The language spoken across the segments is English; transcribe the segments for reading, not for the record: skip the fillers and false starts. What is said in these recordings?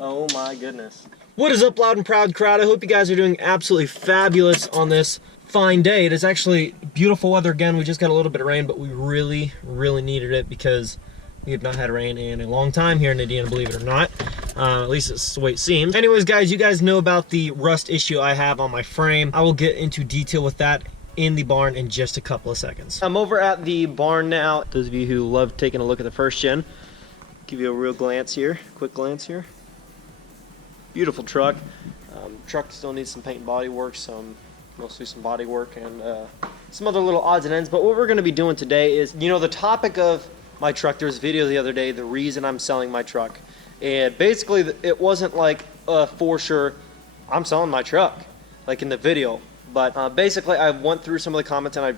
Oh my goodness. What is up, loud and proud crowd? I hope you guys are doing absolutely fabulous on this fine day. It is actually beautiful weather again. We just got a little bit of rain, but we really needed it because we have not had rain in a long time here in Indiana, believe it or not. At least it's the way it seems. Anyways, guys, you guys know about the rust issue I have on my frame. I will get into detail with that in the barn in just a couple of seconds. I'm over at the barn now. Those of you who love taking a look at the first gen, give you a real glance here, quick glance here. Beautiful truck. Truck still needs some paint and body work, mostly some body work and some other little odds and ends. But what we're gonna be doing today is, you know, the topic of my truck, there was a video the other day, the reason I'm selling my truck. And basically it wasn't like for sure, I'm selling my truck, like in the video. But basically I went through some of the comments, and I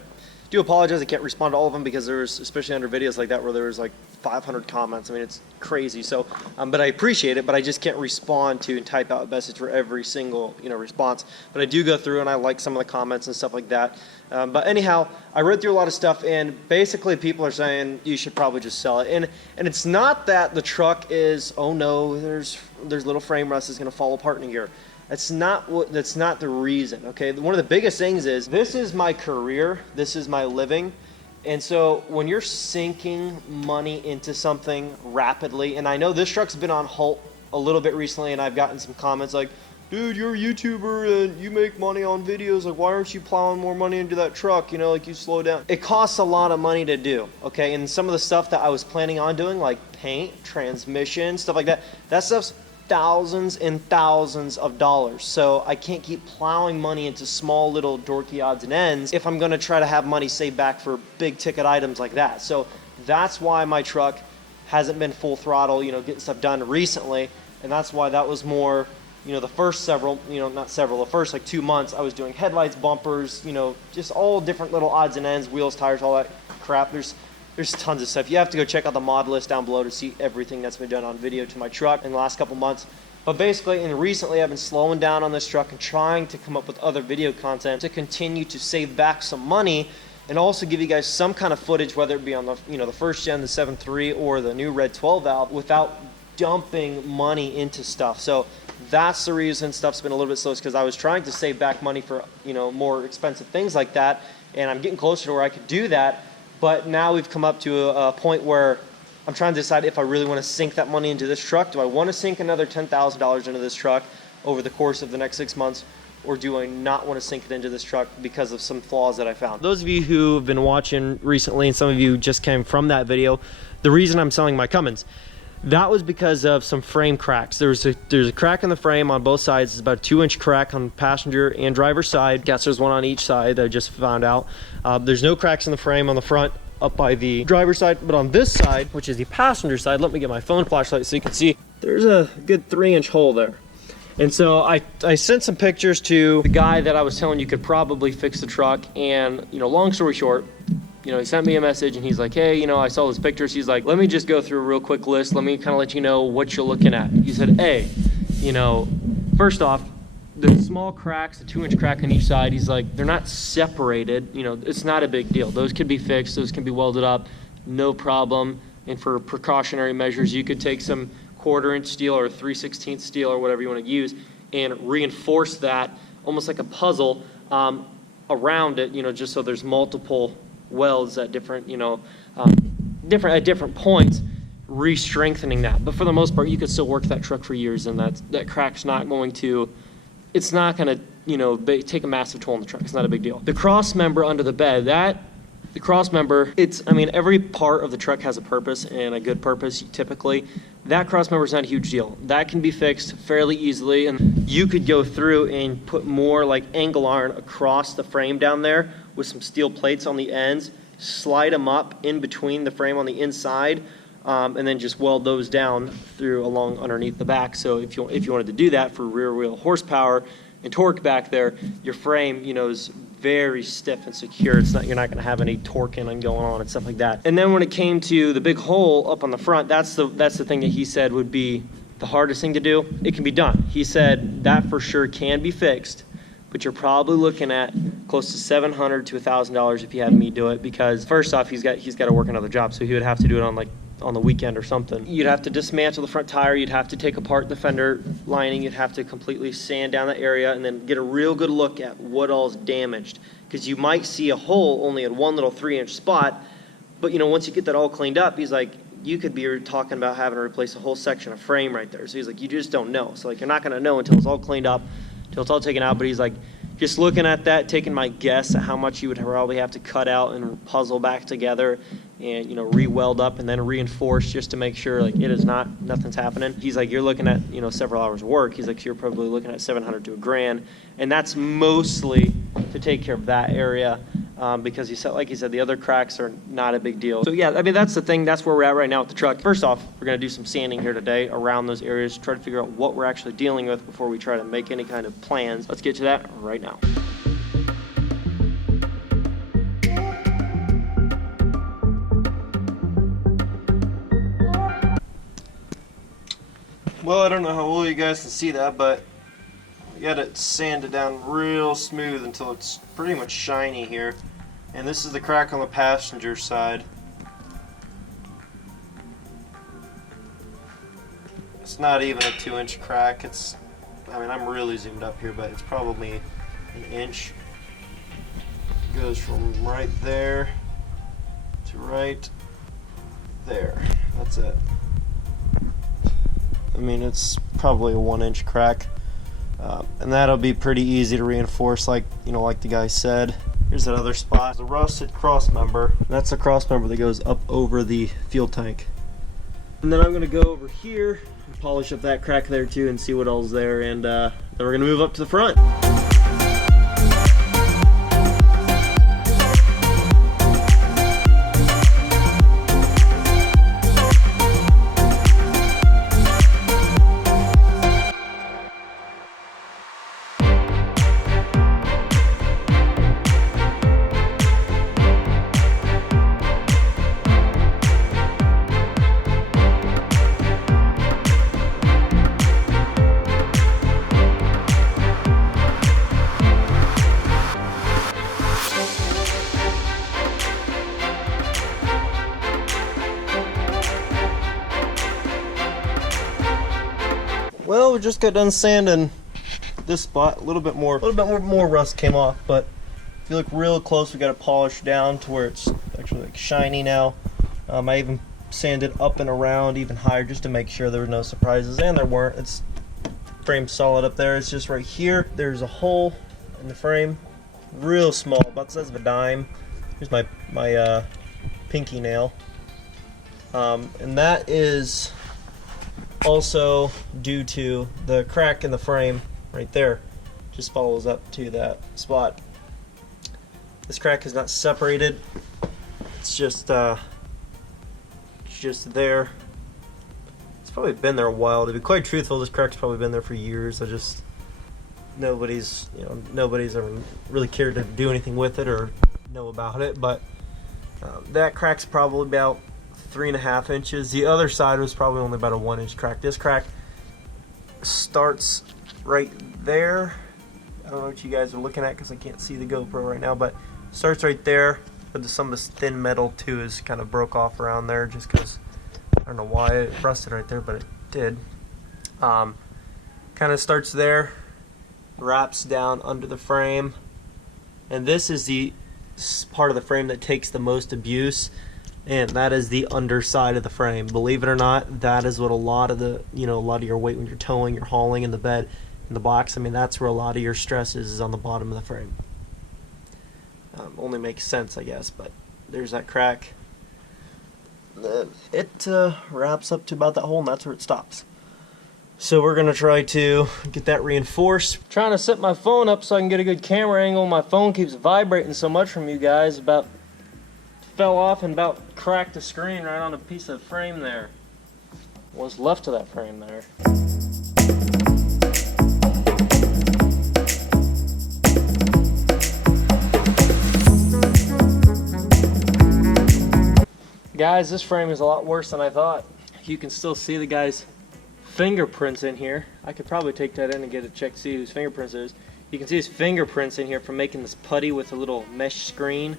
do apologize, I can't respond to all of them because there's, especially under videos like that where there's like 500 comments. I mean, it's crazy. So, but I appreciate it, but I just can't respond to and type out a message for every single, you know, response. But I do go through and I like some of the comments and stuff like that. But anyhow, I read through a lot of stuff, and basically people are saying you should probably just sell it. And it's not that the truck is, oh no, there's little frame rust is going to fall apart in a year. That's not the reason, okay? One of the biggest things is, this is my career, this is my living. And so when you're sinking money into something rapidly, and I know this truck's been on halt a little bit recently, and I've gotten some comments like, dude, you're a YouTuber and you make money on videos, like why aren't you plowing more money into that truck, you know, like you slow down. It costs a lot of money to do, okay? And some of the stuff that I was planning on doing, like paint, transmission, stuff like that, that stuff's thousands and thousands of dollars. So I can't keep plowing money into small little dorky odds and ends if I'm gonna try to have money saved back for big ticket items like that. So that's why my truck hasn't been full throttle, you know, getting stuff done recently. And that's why that was more, you know, the first several, you know, not several, the first like 2 months I was doing headlights, bumpers, you know, just all different little odds and ends, wheels, tires, all that crap. There's tons of stuff. You have to go check out the mod list down below to see everything that's been done on video to my truck in the last couple months. But basically, and recently I've been slowing down on this truck and trying to come up with other video content to continue to save back some money and also give you guys some kind of footage, whether it be on the, you know, the first gen, the 7.3 or the new red 12 valve, without dumping money into stuff. So that's the reason stuff's been a little bit slow, is because I was trying to save back money for, you know, more expensive things like that, and I'm getting closer to where I could do that. But now we've come up to a point where I'm trying to decide if I really want to sink that money into this truck. Do I want to sink another $10,000 into this truck over the course of the next 6 months, or do I not want to sink it into this truck because of some flaws that I found? Those of you who have been watching recently, and some of you just came from that video, the reason I'm selling my Cummins, that was because of some frame cracks. There's a crack in the frame on both sides. It's about a 2-inch crack on passenger and driver's side. Guess there's one on each side that I just found out. There's no cracks in the frame on the front up by the driver's side, but on this side, which is the passenger side, let me get my phone flashlight so you can see, there's a good 3-inch hole there. And so I sent some pictures to the guy that I was telling you could probably fix the truck, and, you know, long story short, you know, he sent me a message and he's like, hey, you know, I saw those pictures. He's like, let me just go through a real quick list. Let me kind of let you know what you're looking at. He said, hey, you know, first off, the small cracks, a 2-inch crack on each side, he's like, they're not separated. You know, it's not a big deal. Those can be fixed. Those can be welded up. No problem. And for precautionary measures, you could take some 1/4-inch steel or 3/16 steel or whatever you want to use and reinforce that almost like a puzzle around it, you know, just so there's multiple welds at different, you know, at different points, re-strengthening that. But for the most part, you could still work that truck for years, and that crack's not going to, it's not going to, you know, take a massive toll on the truck. It's not a big deal. The cross member under the bed, the cross member, I mean, every part of the truck has a purpose, and a good purpose typically. That cross member is not a huge deal. That can be fixed fairly easily, and you could go through and put more like angle iron across the frame down there with some steel plates on the ends, slide them up in between the frame on the inside, and then just weld those down through along underneath the back. So if you wanted to do that for rear wheel horsepower and torque back there, your frame, you know, is very stiff and secure. It's not, you're not going to have any torquing and going on and stuff like that. And then when it came to the big hole up on the front, that's the thing that he said would be the hardest thing to do. It can be done. He said that for sure can be fixed, but you're probably looking at close to $700 to $1,000 if you had me do it, because first off, he's got to work another job, so he would have to do it on like on the weekend or something. You'd have to dismantle the front tire, you'd have to take apart the fender lining, you'd have to completely sand down the area and then get a real good look at what all is damaged. Because you might see a hole only in one little 3-inch spot, but you know, once you get that all cleaned up, he's like, you could be talking about having to replace a whole section of frame right there. So he's like, you just don't know. So like, you're not gonna know until it's all cleaned up, until it's all taken out. But he's like, just looking at that, taking my guess at how much you would probably have to cut out and puzzle back together and, you know, re-weld up and then reinforce just to make sure like it is nothing's happening. He's like, you're looking at, you know, several hours of work. He's like, you're probably looking at $700 to $1,000, and that's mostly to take care of that area. Because he said, like he said, the other cracks are not a big deal. So yeah, I mean, that's the thing. That's where we're at right now with the truck. First off, we're going to do some sanding here today around those areas, try to figure out what we're actually dealing with before we try to make any kind of plans. Let's get to that right now. Well, I don't know how well you guys can see that, but we got it sanded down real smooth until it's pretty much shiny here. And this is the crack on the passenger side. It's not even a 2-inch crack. It's, I mean, I'm really zoomed up here, but it's probably an inch. It goes from right there to right there. That's it. I mean, it's probably a 1-inch crack. And that'll be pretty easy to reinforce, like, you know, like the guy said. Here's that other spot, the rusted cross member. That's the cross member that goes up over the fuel tank. And then I'm gonna go over here and polish up that crack there too and see what all's there, and then we're gonna move up to the front. Well, we just got done sanding this spot. A little bit more rust came off, but if you look real close, we got it polished down to where it's actually like shiny now. I even sanded up and around even higher just to make sure there were no surprises, and there weren't. It's frame solid up there. It's just right here. There's a hole in the frame, real small, about the size of a dime. Here's my pinky nail, and that is also due to the crack in the frame right there. Just follows up to that spot. This crack is not separated. It's just there. It's probably been there a while. To be quite truthful, this crack's probably been there for years. Nobody's ever really cared to do anything with it or know about it. But that crack's probably about 3.5 inches. The other side was probably only about a 1-inch crack. This crack starts right there. I don't know what you guys are looking at because I can't see the GoPro right now, but starts right there. But some of this thin metal too is kind of broke off around there just because I don't know why it rusted right there, but it did. Kind of starts there, wraps down under the frame, and this is the part of the frame that takes the most abuse. And that is the underside of the frame. Believe it or not, that is what a lot of your weight when you're towing, you're hauling in the bed, in the box. I mean, that's where a lot of your stress is on the bottom of the frame. Only makes sense, I guess, but there's that crack. It wraps up to about that hole, and that's where it stops. So we're gonna try to get that reinforced. Trying to set my phone up so I can get a good camera angle. My phone keeps vibrating so much from you guys. About fell off and about cracked the screen right on a piece of frame there. What's left of that frame there. Guys, this frame is a lot worse than I thought. You can still see the guy's fingerprints in here. I could probably take that in and get a check to see whose fingerprints it is. You can see his fingerprints in here from making this putty with a little mesh screen,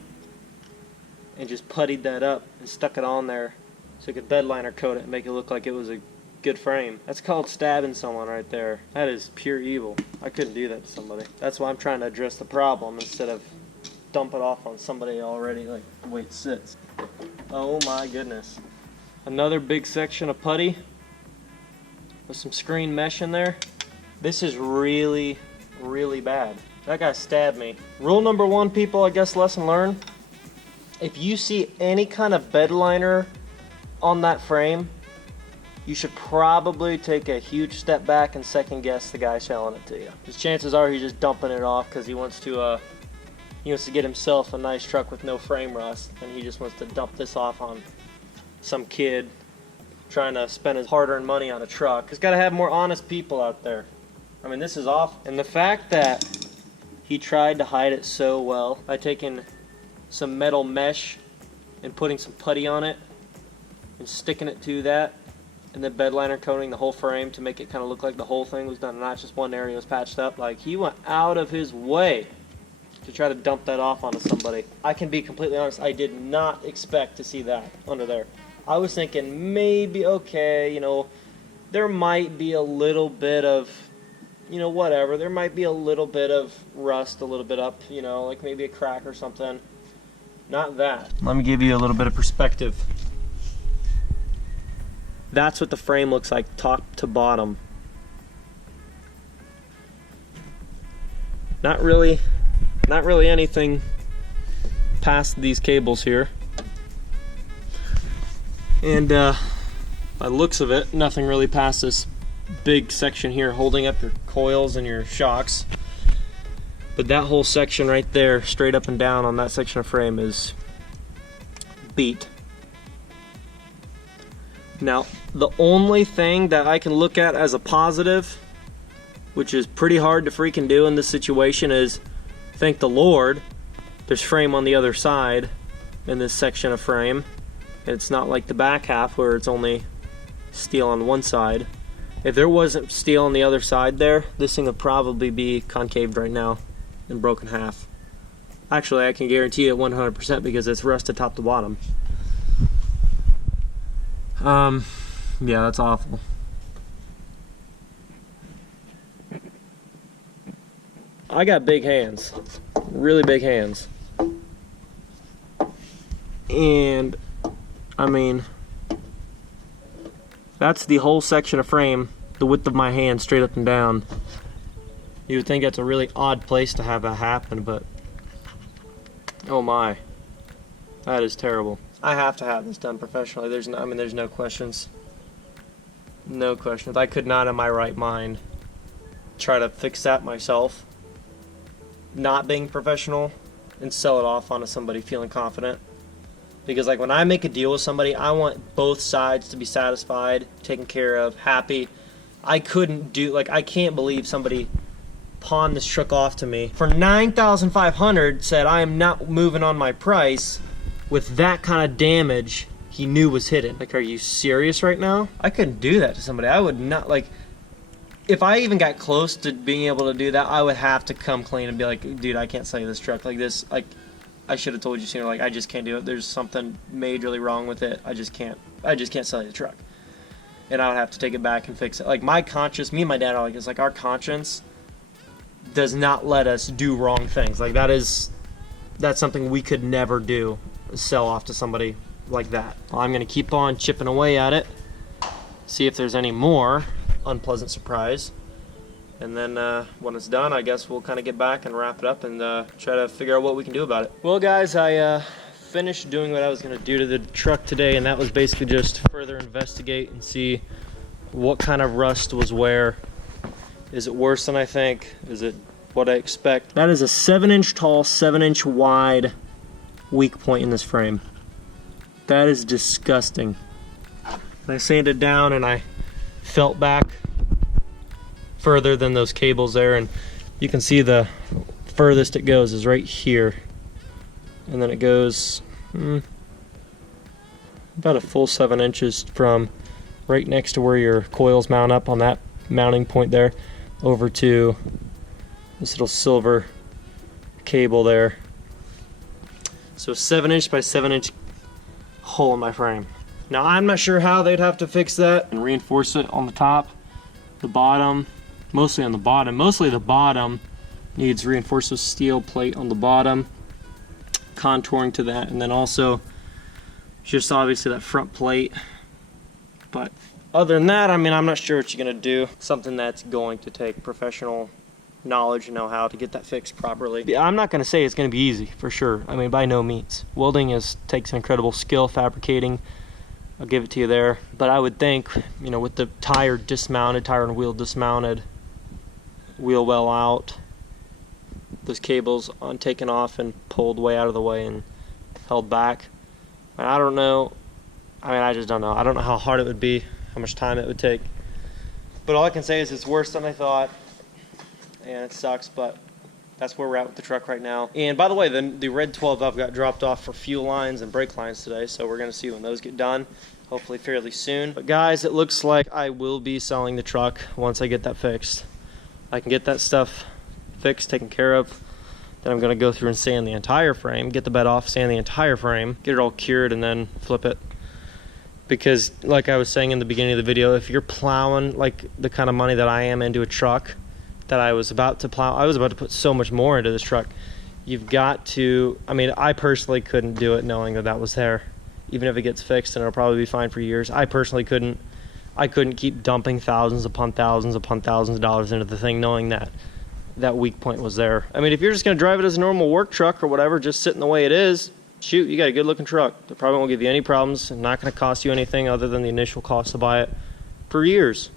and just puttied that up and stuck it on there so you could bed liner coat it and make it look like it was a good frame. That's called stabbing someone right there. That is pure evil. I couldn't do that to somebody. That's why I'm trying to address the problem instead of dump it off on somebody already, like the way it sits. Oh my goodness. Another big section of putty with some screen mesh in there. This is really, really bad. That guy stabbed me. Rule number one, people, I guess lesson learned. If you see any kind of bed liner on that frame, you should probably take a huge step back and second guess the guy selling it to you. Because chances are he's just dumping it off because he wants to get himself a nice truck with no frame rust, and he just wants to dump this off on some kid trying to spend his hard-earned money on a truck. He's got to have more honest people out there. I mean, this is awful. And the fact that he tried to hide it so well by taking some metal mesh and putting some putty on it and sticking it to that, and then bed liner coating the whole frame to make it kind of look like the whole thing was done, not just one area was patched up. Like, he went out of his way to try to dump that off onto somebody. I can be completely honest, I did not expect to see that under there. I was thinking maybe, okay, you know, there might be a little bit of, you know, whatever, there might be a little bit of rust, a little bit up, you know, like maybe a crack or something. Not that. Let me give you a little bit of perspective. That's what the frame looks like top to bottom. Not really anything past these cables here. And by looks of it, nothing really past this big section here holding up your coils and your shocks. But that whole section right there, straight up and down on that section of frame, is beat. Now, the only thing that I can look at as a positive, which is pretty hard to freaking do in this situation, is thank the Lord there's frame on the other side in this section of frame. It's not like the back half where it's only steel on one side. If there wasn't steel on the other side there, this thing would probably be concaved right now and broken half. Actually, I can guarantee it 100% because it's rusted top to bottom. Yeah, that's awful. I got big hands, really big hands. And, I mean, that's the whole section of frame, the width of my hand straight up and down. You would think that's a really odd place to have that happen, but oh my, that is terrible. I have to have this done professionally. There's no questions. No questions. I could not in my right mind try to fix that myself, not being professional, and sell it off onto somebody feeling confident. Because like when I make a deal with somebody, I want both sides to be satisfied, taken care of, happy. I can't believe somebody pawned this truck off to me for $9,500, said I am not moving on my price with that kind of damage he knew was hidden. Like, are you serious right now? I couldn't do that to somebody. I would not, like, if I even got close to being able to do that, I would have to come clean and be like, dude, I can't sell you this truck like this. Like, I should have told you sooner. Like, I just can't do it. There's something majorly wrong with it. I just can't sell you the truck. And I would have to take it back and fix it. Like, my conscience, me and my dad are like, it's like our conscience does not let us do wrong things. Like, that's something we could never do, sell off to somebody like that. Well, I'm gonna keep on chipping away at it, see if there's any more unpleasant surprise, and then when it's done, I guess we'll kind of get back and wrap it up and try to figure out what we can do about it. Well guys, I finished doing what I was gonna do to the truck today, and that was basically just further investigate and see what kind of rust was where. Is it worse than I think? Is it what I expect? That is a 7-inch tall, 7-inch wide weak point in this frame. That is disgusting. I sanded down and I felt back further than those cables there, and you can see the furthest it goes is right here, and then it goes about a full 7 inches from right next to where your coils mount up on that mounting point there over to this little silver cable there. So 7-inch by 7-inch hole in my frame. Now I'm not sure how they'd have to fix that and reinforce it on the top, the bottom, mostly on the bottom. Mostly the bottom needs reinforced with steel plate on the bottom, contouring to that, and then also just obviously that front plate. But other than that, I mean, I'm not sure what you're gonna do. Something that's going to take professional knowledge and know-how to get that fixed properly. Yeah, I'm not gonna say it's gonna be easy, for sure. I mean, by no means. Welding takes incredible skill, fabricating. I'll give it to you there. But I would think, you know, with the tire dismounted, tire and wheel dismounted, wheel well out, those cables taken off and pulled way out of the way and held back. And I don't know, I mean, I just don't know. I don't know how hard it would be, how much time it would take. But all I can say is it's worse than I thought, and it sucks, but that's where we're at with the truck right now. And by the way, the red 12 valve got dropped off for fuel lines and brake lines today, so we're gonna see when those get done, hopefully fairly soon. But guys, it looks like I will be selling the truck once I get that fixed. I can get that stuff fixed, taken care of. Then I'm gonna go through and sand the entire frame, get the bed off, sand the entire frame, get it all cured, and then flip it. Because like I was saying in the beginning of the video, if you're plowing like the kind of money that I am into a truck, that I was about to plow, I was about to put so much more into this truck. You've got to, I mean, I personally couldn't do it knowing that that was there. Even if it gets fixed and it'll probably be fine for years, I personally couldn't. I couldn't keep dumping thousands upon thousands of dollars into the thing knowing that that weak point was there. I mean, if you're just gonna drive it as a normal work truck or whatever, just sitting the way it is, shoot, you got a good looking truck. It probably won't give you any problems and not gonna cost you anything other than the initial cost to buy it for years.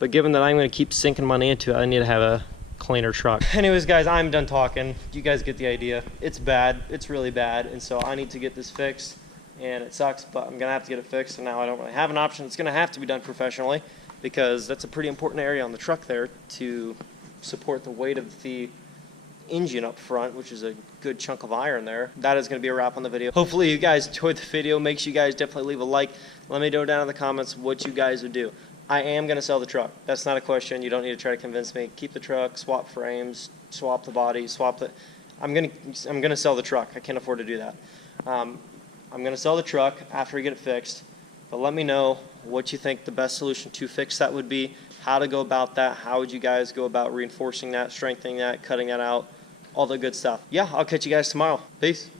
But given that I'm gonna keep sinking money into it, I need to have a cleaner truck. Anyways, guys, I'm done talking. You guys get the idea. It's bad, it's really bad, and so I need to get this fixed, and it sucks, but I'm gonna have to get it fixed, and now I don't really have an option. It's gonna have to be done professionally because that's a pretty important area on the truck there to support the weight of the engine up front, which is a good chunk of iron there. That is going to be a wrap on the video. Hopefully you guys enjoyed the video. Make sure you guys definitely leave a like. Let me know down in the comments what you guys would do. I am going to sell the truck. That's not a question. You don't need to try to convince me. Keep the truck, swap frames, swap the body, swap the... I'm going to sell the truck. I can't afford to do that. I'm going to sell the truck after we get it fixed. But let me know what you think the best solution to fix that would be, how to go about that, how would you guys go about reinforcing that, strengthening that, cutting that out, all the good stuff. Yeah, I'll catch you guys tomorrow. Peace.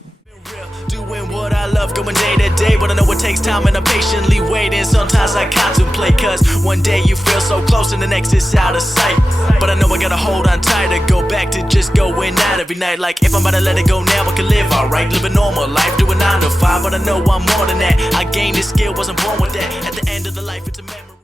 Doing what I love, going day to day, but I know it takes time and I'm patiently waiting. Sometimes I contemplate, cause one day you feel so close and the next is out of sight. But I know I gotta hold on tight to go back to just going out every night. Like if I'm about to let it go now, I can live alright, live a normal life, doing 9 to 5. But I know I'm more than that. I gained this skill, wasn't born with that. At the end of the life, it's a memory.